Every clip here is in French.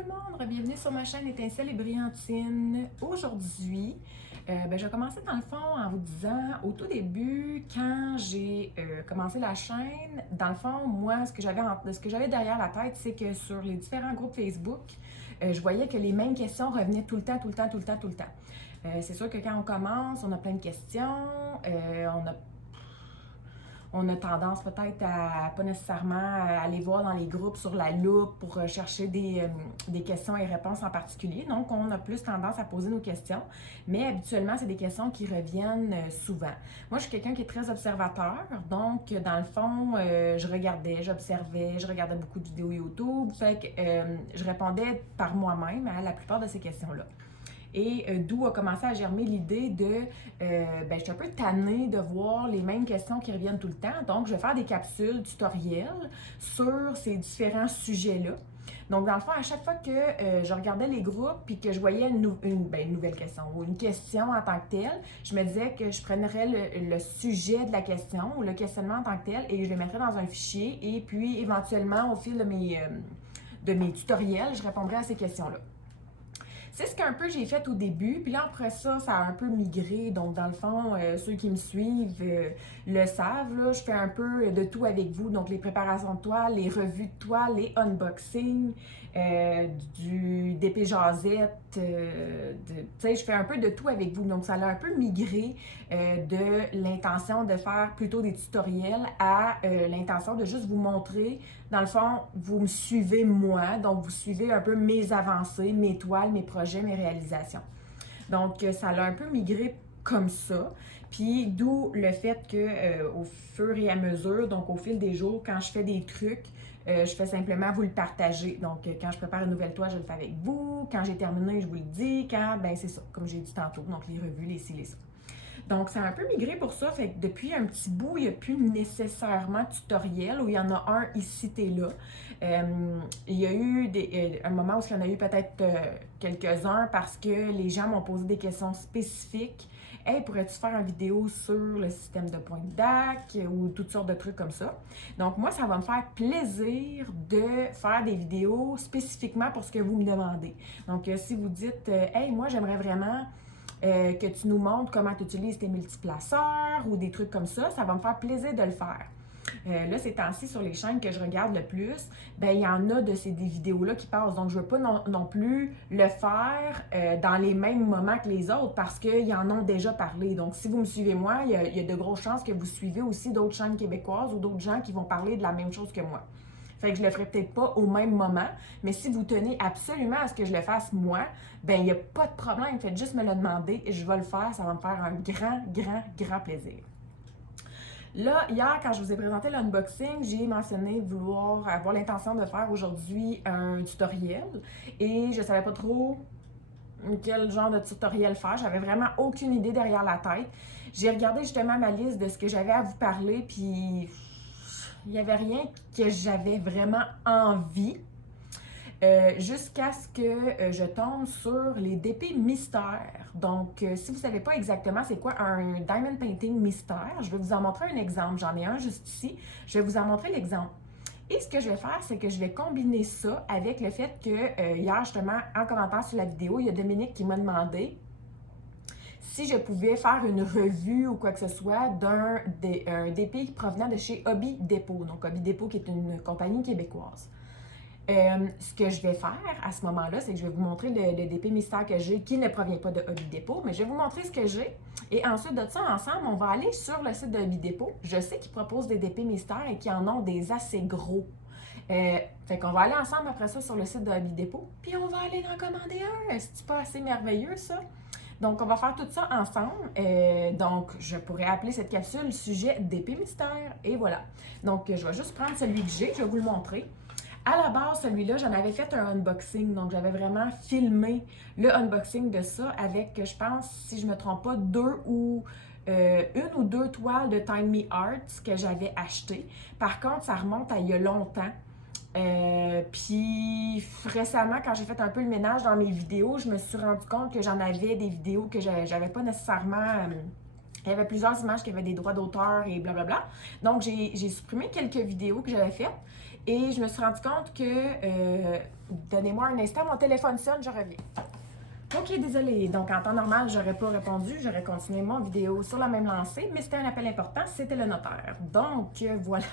tout le monde, bienvenue sur ma chaîne Étincelle et Brillantine. Aujourd'hui, je vais commencer dans le fond en vous disant, au tout début, quand j'ai commencé la chaîne, dans le fond, moi, ce que j'avais derrière la tête, c'est que sur les différents groupes Facebook, je voyais que les mêmes questions revenaient tout le temps, tout le temps, tout le temps, tout le temps. C'est sûr que quand on commence, on a plein de questions, on a tendance peut-être à pas nécessairement aller voir dans les groupes sur la loupe pour chercher des questions et réponses en particulier. Donc, on a plus tendance à poser nos questions, mais habituellement, c'est des questions qui reviennent souvent. Moi, je suis quelqu'un qui est très observateur, donc dans le fond, je regardais, j'observais, je regardais beaucoup de vidéos YouTube, fait que je répondais par moi-même à la plupart de ces questions-là. Et d'où a commencé à germer l'idée de, je suis un peu tannée de voir les mêmes questions qui reviennent tout le temps. Donc, je vais faire des capsules tutoriels sur ces différents sujets-là. Donc, dans le fond, à chaque fois que je regardais les groupes puis que je voyais une nouvelle question ou une question en tant que telle, je me disais que je prendrais le sujet de la question ou le questionnement en tant que tel et je le mettrais dans un fichier et puis éventuellement, au fil de mes tutoriels, je répondrais à ces questions-là. C'est ce qu'un peu j'ai fait au début, puis là après ça, ça a un peu migré. Donc dans le fond, ceux qui me suivent le savent, là, je fais un peu de tout avec vous. Donc les préparations de toile, les revues de toile, les unboxings, du DP Jazette, tu sais, je fais un peu de tout avec vous. Donc ça a un peu migré de l'intention de faire plutôt des tutoriels à l'intention de juste vous montrer. Dans le fond, vous me suivez moi, donc vous suivez un peu mes avancées, mes toiles, mes projets, mes réalisations. Donc, ça a un peu migré comme ça. Puis, d'où le fait que au fur et à mesure, donc au fil des jours, quand je fais des trucs, je fais simplement vous le partager. Donc, quand je prépare une nouvelle toile, je le fais avec vous. Quand j'ai terminé, je vous le dis. Quand, ben c'est ça, comme j'ai dit tantôt, donc les revues, les ci, les ça. Donc, ça a un peu migré pour ça. Fait que depuis un petit bout, il n'y a plus nécessairement de tutoriel où il y en a un ici, t'es là. Il y a eu un moment où il y en a eu peut-être quelques-uns parce que les gens m'ont posé des questions spécifiques. Hey, pourrais-tu faire une vidéo sur le système de pointe DAC ou toutes sortes de trucs comme ça? Donc, moi, ça va me faire plaisir de faire des vidéos spécifiquement pour ce que vous me demandez. Donc, si vous dites, hey, moi, j'aimerais vraiment que tu nous montres comment tu utilises tes multiplaceurs ou des trucs comme ça va me faire plaisir de le faire. Là, ces temps-ci, sur les chaînes que je regarde le plus, ben il y en a des vidéos-là qui passent. Donc, je ne veux pas non plus le faire dans les mêmes moments que les autres parce qu'ils en ont déjà parlé. Donc, si vous me suivez moi, il y a de grosses chances que vous suivez aussi d'autres chaînes québécoises ou d'autres gens qui vont parler de la même chose que moi. Fait que je le ferai peut-être pas au même moment, mais si vous tenez absolument à ce que je le fasse moi, ben il n'y a pas de problème. Faites juste me le demander et je vais le faire. Ça va me faire un grand, grand, grand plaisir. Là, hier, quand je vous ai présenté l'unboxing, j'ai mentionné vouloir avoir l'intention de faire aujourd'hui un tutoriel et je savais pas trop quel genre de tutoriel faire. J'avais vraiment aucune idée derrière la tête. J'ai regardé justement ma liste de ce que j'avais à vous parler, puis il n'y avait rien que j'avais vraiment envie. Jusqu'à ce que je tombe sur les DP mystères. Donc, si vous ne savez pas exactement c'est quoi un diamond painting mystère, je vais vous en montrer un exemple. J'en ai un juste ici. Je vais vous en montrer l'exemple. Et ce que je vais faire, c'est que je vais combiner ça avec le fait que hier, justement, en commentant sur la vidéo, il y a Dominique qui m'a demandé si je pouvais faire une revue ou quoi que ce soit d'un DP provenant de chez Hobby Depot. Donc, Hobby Depot qui est une compagnie québécoise. Ce que je vais faire à ce moment-là, c'est que je vais vous montrer le DP mystère que j'ai, qui ne provient pas de Hobby Depot, mais je vais vous montrer ce que j'ai. Et ensuite de ça, ensemble, on va aller sur le site de Hobby Depot. Je sais qu'ils proposent des DP mystères et qu'ils en ont des assez gros. Fait qu'on va aller ensemble après ça sur le site de Hobby Depot, puis on va aller en commander un. C'est pas assez merveilleux, ça? Donc, on va faire tout ça ensemble. Donc, je pourrais appeler cette capsule sujet DP mystère. Et voilà. Donc, je vais juste prendre celui que j'ai, je vais vous le montrer. À la base, celui-là, j'en avais fait un unboxing. Donc, j'avais vraiment filmé le unboxing de ça avec, je pense, si je ne me trompe pas, une ou deux toiles de Tiny Me Arts que j'avais achetées. Par contre, ça remonte à il y a longtemps. Puis récemment, quand j'ai fait un peu le ménage dans mes vidéos, je me suis rendu compte que j'en avais des vidéos que j'avais pas nécessairement... il y avait plusieurs images qui avaient des droits d'auteur et blablabla. Donc, j'ai supprimé quelques vidéos que j'avais faites et je me suis rendu compte que Donnez-moi un instant, mon téléphone sonne, je reviens. Ok, désolé. Donc, en temps normal, j'aurais pas répondu. J'aurais continué mon vidéo sur la même lancée, mais c'était un appel important, c'était le notaire. Donc, voilà.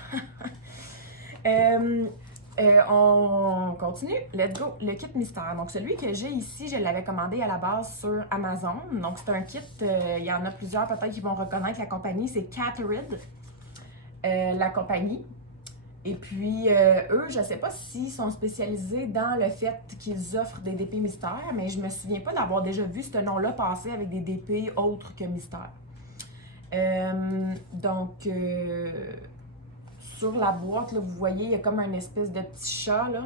On continue. Let's go. Le kit mystère. Donc, celui que j'ai ici, je l'avais commandé à la base sur Amazon. Donc, c'est un kit, il y en a plusieurs peut-être qui vont reconnaître la compagnie. C'est Catrid, la compagnie. Et puis, eux, je ne sais pas s'ils sont spécialisés dans le fait qu'ils offrent des DP mystères, mais je me souviens pas d'avoir déjà vu ce nom-là passer avec des DP autres que mystères. Donc, sur la boîte, là, vous voyez, il y a comme un espèce de petit chat, là.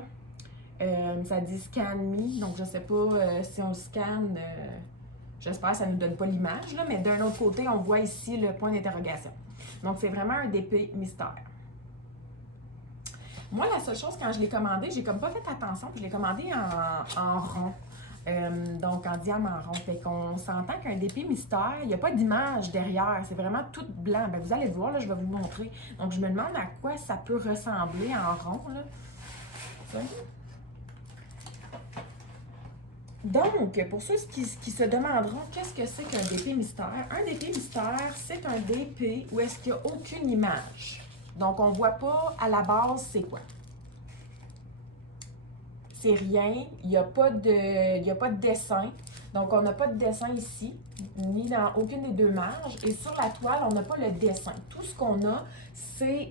Ça dit Scan Me, donc je sais pas si on scanne, j'espère que ça ne nous donne pas l'image, là, mais d'un autre côté, on voit ici le point d'interrogation. Donc, c'est vraiment un DP mystère. Moi, la seule chose, quand je l'ai commandé, j'ai comme pas fait attention, puis je l'ai commandé en rond. Donc en diamant rond. Fait qu'on s'entend qu'un DP mystère, il n'y a pas d'image derrière, c'est vraiment tout blanc. Ben, vous allez le voir, là, je vais vous montrer. Donc je me demande à quoi ça peut ressembler en rond. Là. Ça. Donc, pour ceux qui se demanderont qu'est-ce que c'est qu'un DP mystère, un DP mystère, c'est un DP où est-ce qu'il n'y a aucune image. Donc, on ne voit pas à la base c'est quoi. C'est rien, il n'y a pas de dessin. Donc, on n'a pas de dessin ici, ni dans aucune des deux marges. Et sur la toile, on n'a pas le dessin. Tout ce qu'on a, c'est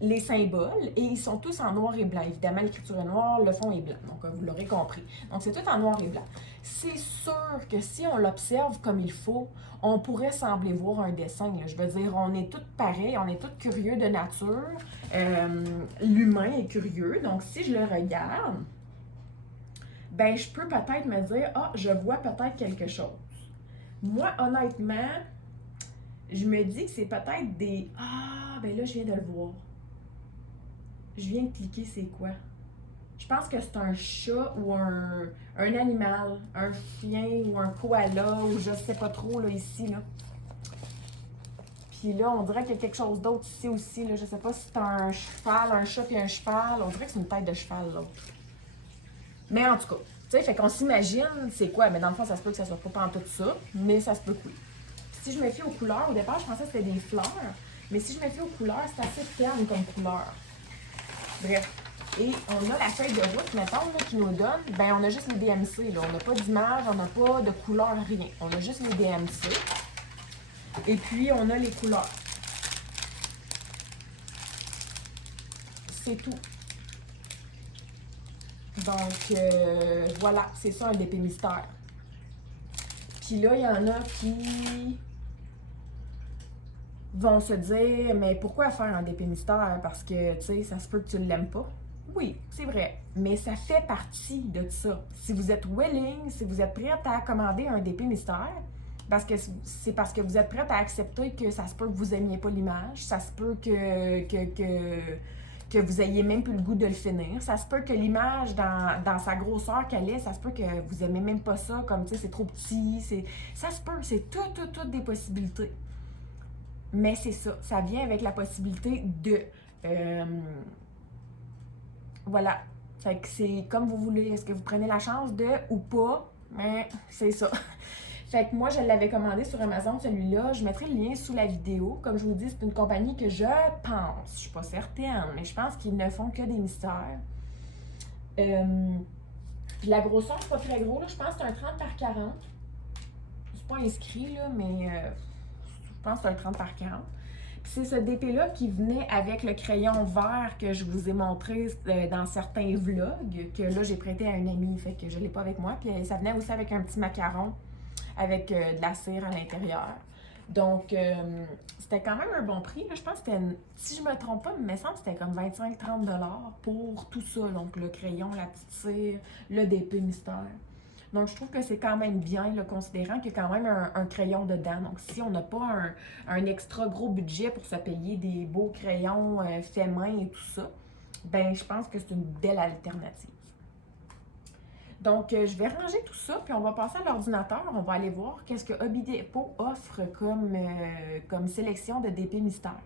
les symboles. Et ils sont tous en noir et blanc. Évidemment, l'écriture est noire, le fond est blanc. Donc, vous l'aurez compris. Donc, c'est tout en noir et blanc. C'est sûr que si on l'observe comme il faut, on pourrait sembler voir un dessin. Là. Je veux dire, on est tous pareils, on est tous curieux de nature. L'humain est curieux. Donc, si je le regarde, ben je peux peut-être me dire, ah, je vois peut-être quelque chose. Moi, honnêtement, je me dis que c'est peut-être des... Ah, ben là, je viens de le voir. Je viens de cliquer, c'est quoi? Je pense que c'est un chat ou un animal, un chien ou un koala ou je sais pas trop, là, ici, là. Puis là, on dirait qu'il y a quelque chose d'autre ici aussi, là. Je sais pas si c'est un cheval, un chat puis un cheval. On dirait que c'est une tête de cheval, là. Mais en tout cas, tu sais, fait qu'on s'imagine c'est quoi. Mais dans le fond, ça se peut que ça soit pas en tout ça, mais ça se peut que oui. Si je me fie aux couleurs, au départ, je pensais que c'était des fleurs. Mais si je me fie aux couleurs, c'est assez terne comme couleur. Bref. Et on a la feuille de route, mettons, là, qui nous donne, ben on a juste les DMC. Là. On n'a pas d'image, on n'a pas de couleur, rien. On a juste les DMC. Et puis, on a les couleurs. C'est tout. Donc, voilà, c'est ça un DP mystère. Puis là, il y en a qui vont se dire, mais pourquoi faire un DP mystère? Parce que, tu sais, ça se peut que tu ne l'aimes pas. Oui, c'est vrai, mais ça fait partie de ça. Si vous êtes willing, si vous êtes prête à commander un DP mystère, c'est parce que vous êtes prête à accepter que ça se peut que vous n'aimiez pas l'image, ça se peut que vous ayez même plus le goût de le finir, ça se peut que l'image dans sa grosseur qu'elle est, ça se peut que vous aimez même pas ça, comme tu sais, c'est trop petit, ça se peut, c'est toutes des possibilités. Mais c'est ça, ça vient avec la possibilité de... voilà. Fait que c'est comme vous voulez. Est-ce que vous prenez la chance de ou pas? Mais c'est ça. Fait que moi, je l'avais commandé sur Amazon, celui-là. Je mettrai le lien sous la vidéo. Comme je vous dis, c'est une compagnie que je pense, je suis pas certaine, mais je pense qu'ils ne font que des mystères. Puis la grosseur, c'est pas très gros, là. Je pense que c'est un 30 par 40. C'est pas inscrit, là, mais je pense que c'est un 30 par 40. Puis c'est ce DP-là qui venait avec le crayon vert que je vous ai montré dans certains vlogs, que là, j'ai prêté à une amie, fait que je l'ai pas avec moi. Puis ça venait aussi avec un petit macaron avec de la cire à l'intérieur. Donc, c'était quand même un bon prix. Là. Je pense que c'était, si je me trompe pas, il me semble que c'était comme 25-30$ pour tout ça. Donc, le crayon, la petite cire, le DP mystère. Donc, je trouve que c'est quand même bien, là, considérant qu'il y a quand même un crayon dedans. Donc, si on n'a pas un extra gros budget pour se payer des beaux crayons faits main et tout ça, ben je pense que c'est une belle alternative. Donc, je vais ranger tout ça, puis on va passer à l'ordinateur. On va aller voir qu'est-ce que Hobby Depot offre comme sélection de DP mystère.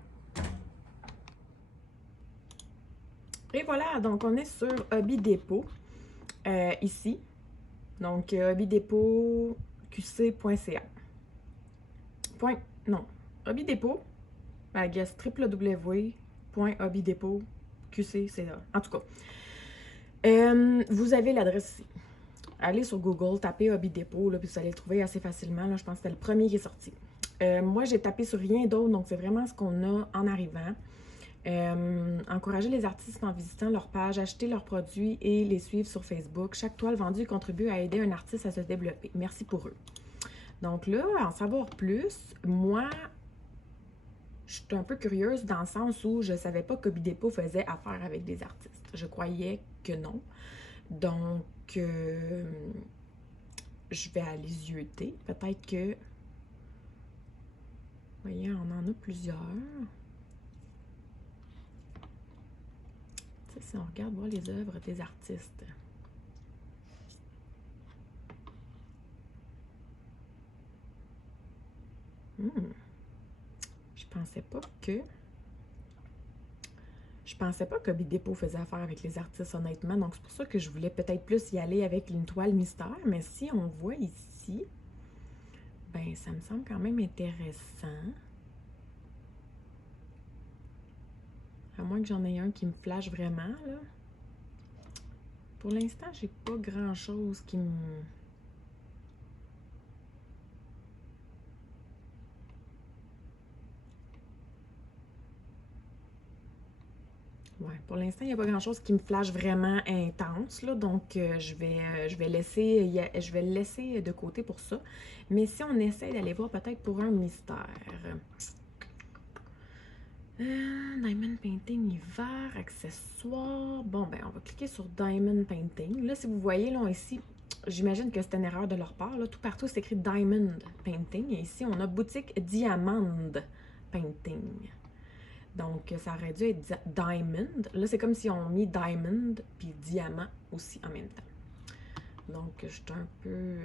Et voilà, donc on est sur Hobby Depot. ici. Donc, hobbydepotqc.ca. Non, hobbydepot, I guess, www.hobbydepotqc.ca. En tout cas, vous avez l'adresse ici. Allez sur Google, tapez Hobby Depot, là, puis vous allez le trouver assez facilement. Là, je pense que c'était le premier qui est sorti. Moi, j'ai tapé sur rien d'autre, donc c'est vraiment ce qu'on a en arrivant. Encourager les artistes en visitant leur page, acheter leurs produits et les suivre sur Facebook. Chaque toile vendue contribue à aider un artiste à se développer. Merci pour eux. Donc là, en savoir plus, moi, je suis un peu curieuse dans le sens où je ne savais pas que Hobby Depot faisait affaire avec des artistes. Je croyais que non. Donc, je vais aller zioter. Peut-être que... Vous voyez, on en a plusieurs. Tu sais, si on regarde voir les œuvres des artistes. Je pensais pas que... Je pensais pas que Hobby Depot faisait affaire avec les artistes, honnêtement. Donc, c'est pour ça que je voulais peut-être plus y aller avec une toile mystère. Mais si on voit ici, ben ça me semble quand même intéressant. À moins que j'en ai un qui me flash vraiment, là. Pour l'instant, j'ai pas grand-chose qui me... Ouais, pour l'instant, il n'y a pas grand-chose qui me flash vraiment intense, là, donc je vais le laisser de côté pour ça. Mais si on essaie d'aller voir peut-être pour un mystère. Diamond Painting hiver, accessoires. Bon, ben, on va cliquer sur Diamond Painting. Là, si vous voyez, là, ici, j'imagine que c'est une erreur de leur part. Là. Tout partout, c'est écrit Diamond Painting. Et ici, on a boutique Diamond Painting. Donc, ça aurait dû être Diamond. Là, c'est comme si on mis Diamond puis Diamant aussi en même temps. Donc, je suis un peu...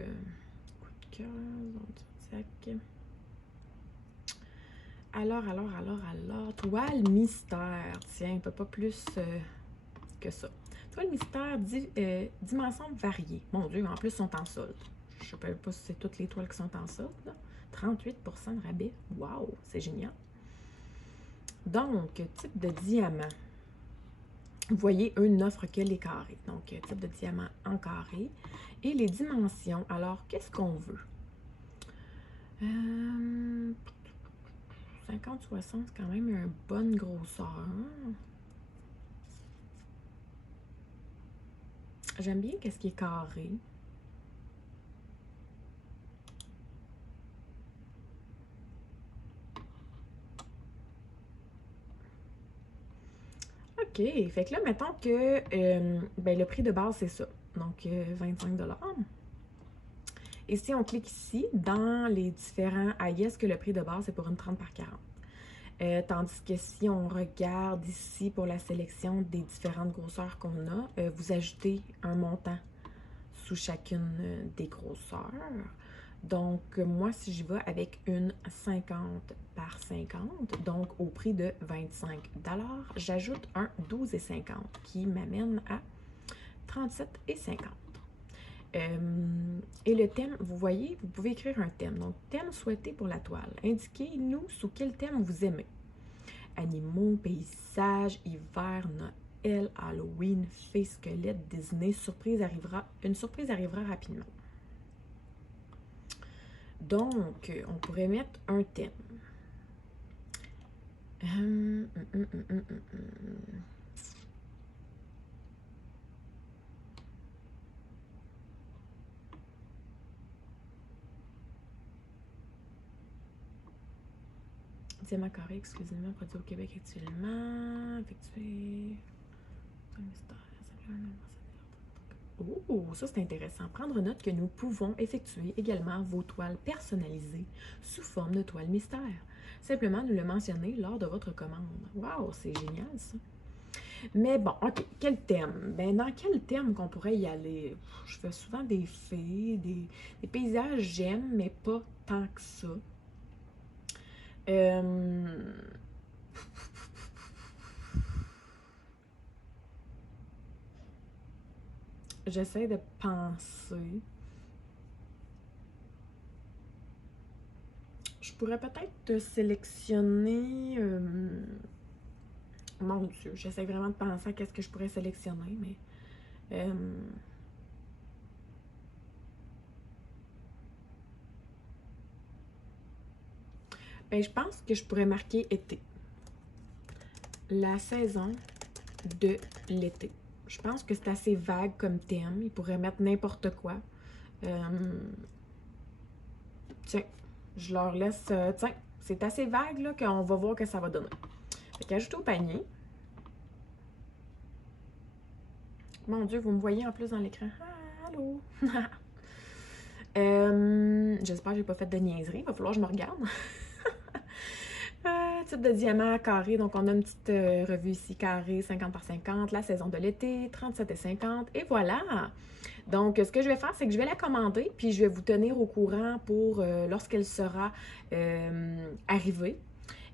coup de cœur. Donc, alors, toile mystère. Tiens, peut pas plus que ça. Toile mystère, dimension variée. Mon Dieu, en plus, sont en solde. Je ne sais pas si c'est toutes les toiles qui sont en solde. Là. 38% de rabais. Wow, c'est génial. Donc, type de diamant. Vous voyez, eux n'offrent que les carrés. Donc, type de diamant en carré. Et les dimensions. Alors, qu'est-ce qu'on veut? 50-60, c'est quand même une bonne grosseur. J'aime bien qu'est-ce qui est carré. OK. Fait que là, mettons que ben, le prix de base, c'est ça. Donc, 25 $. Et si on clique ici, dans les différents est-ce que le prix de base, c'est pour une 30 par 40. Tandis que si on regarde ici pour la sélection des différentes grosseurs qu'on a, vous ajoutez un montant sous chacune des grosseurs. Donc, moi, si je vais avec une 50 par 50, donc au prix de 25 $, j'ajoute un 12,50 qui m'amène à 37,50 $. Et le thème, vous voyez, vous pouvez écrire un thème. Donc, thème souhaité pour la toile. Indiquez-nous sous quel thème vous aimez. Animaux, paysages, hiver, Noël, Halloween, fées, squelettes, Disney. Une surprise arrivera rapidement. Donc, on pourrait mettre un thème. Diamant carré exclusivement produit au Québec actuellement. Effectué. Oh, ça c'est intéressant. Prendre note que nous pouvons effectuer également vos toiles personnalisées sous forme de toile mystère. Simplement nous le mentionner lors de votre commande. Wow, c'est génial ça. Mais bon, ok, quel thème? Ben, dans quel thème qu'on pourrait y aller? Je fais souvent des fées, des paysages, j'aime, mais pas tant que ça. j'essaie de penser. Je pourrais peut-être sélectionner... Mon Dieu, j'essaie vraiment de penser à qu'est-ce que je pourrais sélectionner, mais... Ben, je pense que je pourrais marquer été. La saison de l'été. Je pense que c'est assez vague comme thème. Il pourrait mettre n'importe quoi. Tiens, je leur laisse... tiens, c'est assez vague là qu'on va voir que ça va donner. Fait qu'ajouter au panier. Mon Dieu, vous me voyez en plus dans l'écran. Ah, allô? J'espère que j'ai pas fait de niaiserie. Il va falloir que je me regarde. Type de diamant carré. Donc, on a une petite revue ici carré 50 par 50. La saison de l'été, 37,50. Et voilà! Donc, ce que je vais faire, c'est que je vais la commander, puis je vais vous tenir au courant pour lorsqu'elle sera arrivée.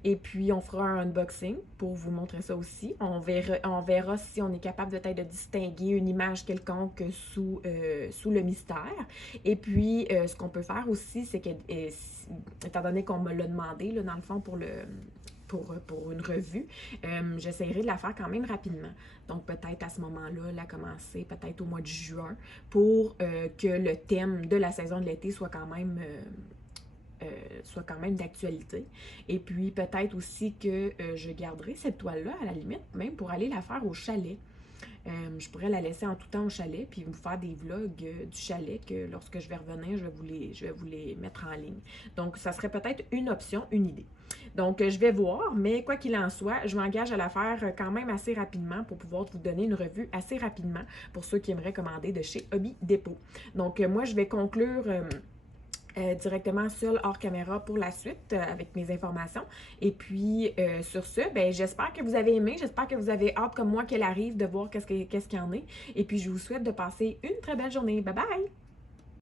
Et puis, on fera un unboxing pour vous montrer ça aussi. On verra si on est capable peut-être de distinguer une image quelconque sous le mystère. Et puis, ce qu'on peut faire aussi, c'est que, étant donné qu'on me l'a demandé, là, dans le fond, pour une revue, j'essaierai de la faire quand même rapidement. Donc, peut-être à ce moment-là, la commencer peut-être au mois de juin pour que le thème de la saison de l'été soit quand même d'actualité. Et puis, peut-être aussi que je garderai cette toile-là, à la limite, même pour aller la faire au chalet. Je pourrais la laisser en tout temps au chalet, puis vous faire des vlogs du chalet que lorsque je vais revenir, je vais vous les mettre en ligne. Donc, ça serait peut-être une option, une idée. Donc, je vais voir, mais quoi qu'il en soit, je m'engage à la faire quand même assez rapidement pour pouvoir vous donner une revue assez rapidement pour ceux qui aimeraient commander de chez Hobby Dépôt. Donc, moi, je vais conclure... directement seul hors caméra pour la suite avec mes informations. Et puis, sur ce, ben, j'espère que vous avez aimé. J'espère que vous avez hâte, comme moi, qu'elle arrive, de voir qu'est-ce qu'il y en est. Et puis, je vous souhaite de passer une très belle journée. Bye bye!